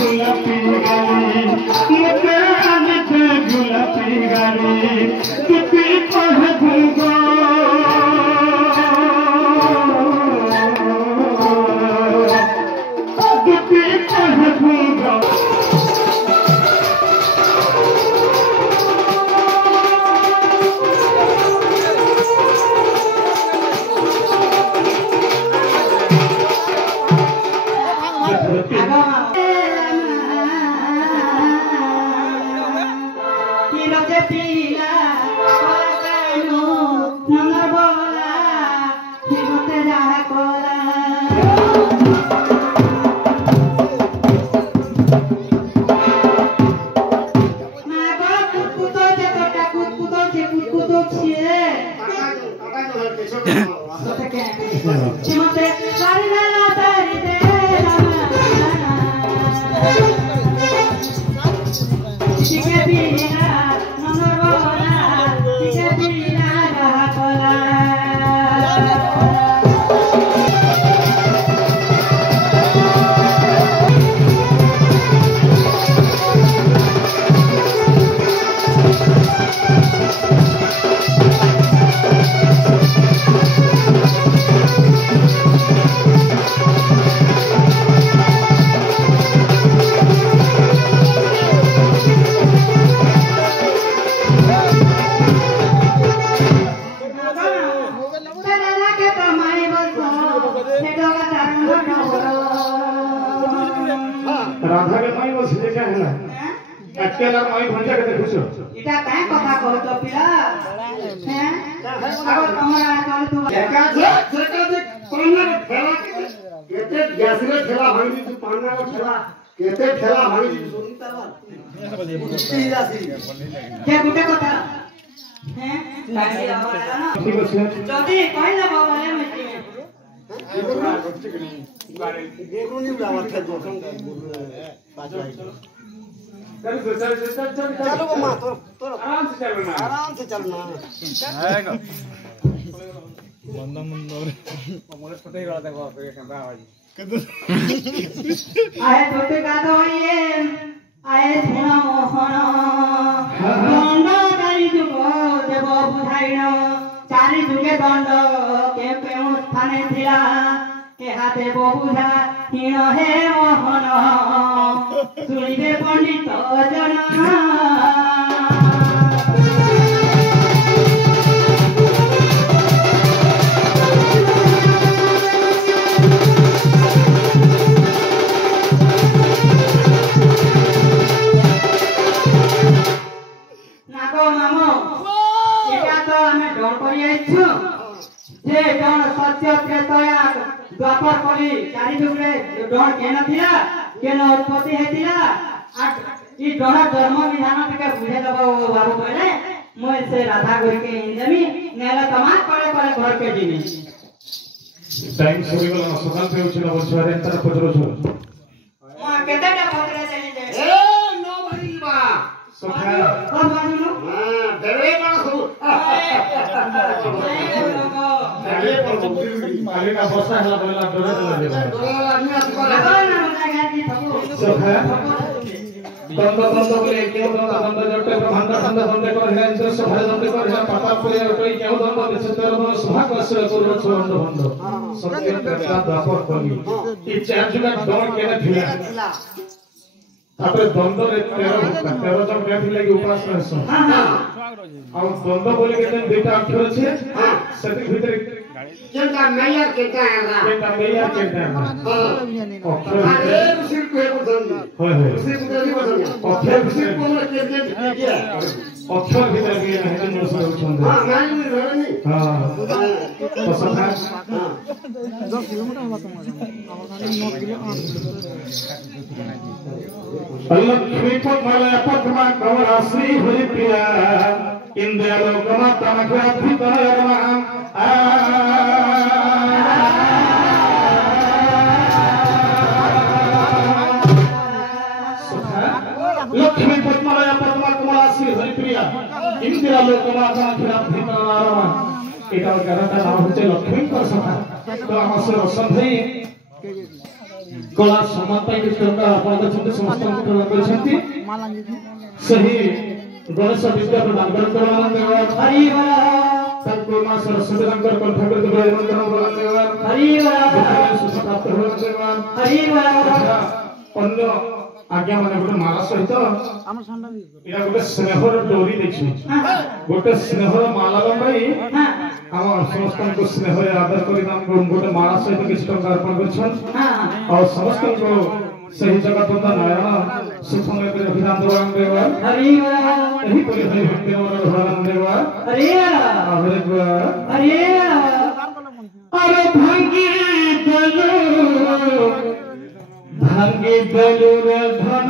গোলাপি গাড়ি মুখে আনিতে গোলাপি গাড়ি তুই কহে ভুগ তুই কহে ভুগ राधा के माई बस देखा है ना अकेला माई भंजा के देखो इटा काहे कथा कहत पिला हैं अब हमरा चल तू एका जेका दे पाना के ठेला केते गैस रे ठेला भांगी तू पाना के ठेला केते ठेला भांगी सुनता बा सीधा सी के गुटे कथा हैं लागी आवाज ना ठीक है जल्दी कहला बाबा ले मिट्टी में देखो नहीं बुलावा था जोखम का पांच भाई चलो वो मां तो आराम से चलना आएगा बंदा मुंडोर मोरे छोटे गला देखो ये कैमरा आवाज आए छोटे का तो ये आए सुना मोहन दंड करी जुगो देव बुझाइनो चारि जुगे दंड के केउ स्थाने थिला के हाथे बहुधा हीण हे मोहन सुनिबे पंडित जना नाको मामो एटा तो हमें डर करी आइछु जे डर सत्य त्रेतया द्वापर कली चारि जुगरे डर केन थिला केन उत्पत्ति हेतिला आ ई डर धर्म विधान तक बुझे दबो बाबू कहले मोय से राधा गोरी के इंजमी नेला तमाम करे करे घर के दिनी टाइम सरी वाला सकाल पे उछला बछवारे अंतर पचरो छ मां केतेटा पचरा चली जाय ए नो भाई बा सखा कौन बाजू हां देवे बड़ा हो आगे का बसा हला बोला डरे डरे आदमी आस पर ना बता गया जी सखा दंड बोले केउ दंड जटे ब्रह्मांड दंड कर है इंद्र सभा दंड कर है पाता पुरे कोई केउ दंड देश तेर दंड सभा कसर कर छोंड बंद सत्य प्रका द्वापर कली ई चार जुगा डर केने थिला तापर दंड रे 13 जन के थिला कि उपास रहस हां हां आ दंड बोले के दुईटा अक्षर छे हां सती भीतर केटा मैया केटा है अक्षर अरे सिर को बदल होय होय सिर को बदल अक्षर सिर को के दे दिया अक्षर भीतर के है जो सब छंद हां नहीं नहीं हां तो सखा 10 किलोमीटर हुआ तुम्हारा आवाज 9 किलो लक्ष्मी पद्मालय पद्मा कमला श्री हरि प्रिया इंद्र लोकमा तमख्या भीतरमा लक्ष्मी पद्मालय पद्मा कमला श्री हरि प्रिया इंद्र लोकमा तमख्या भीतरमा এটা গানটা নাম হচ্ছে লক্ষ্মীঙ্কর সখা তো আমার সন্ধে कला सम्मान पाई किस टंका आपण करछन्ती समस्त प्रदान करछन्ती सही गणेश विद्या प्रदान करन देवा हरि बोल संतो मां सरस्वती शंकर कंठकर विराजमान करन प्रदान देवा हरि बोल सुख प्राप्त होन देवा हरि बोल अन्य आज्ञा माने गोटे माला सहित इरा गोटे स्नेहर डोरी देखि गोटे स्नेहर माला भाई हम समस्त को स्नेह आदर करी गोटे माला सहित किसी टंका अर्पण करछन और समस्त को सही जगत बंदा नारायण सुखमय करे अभिदान देवान देवा हरि बोल एही परि हरि भक्ति मन भगवान देवा हरि बोल हरि अरे भांगी दलु रे धन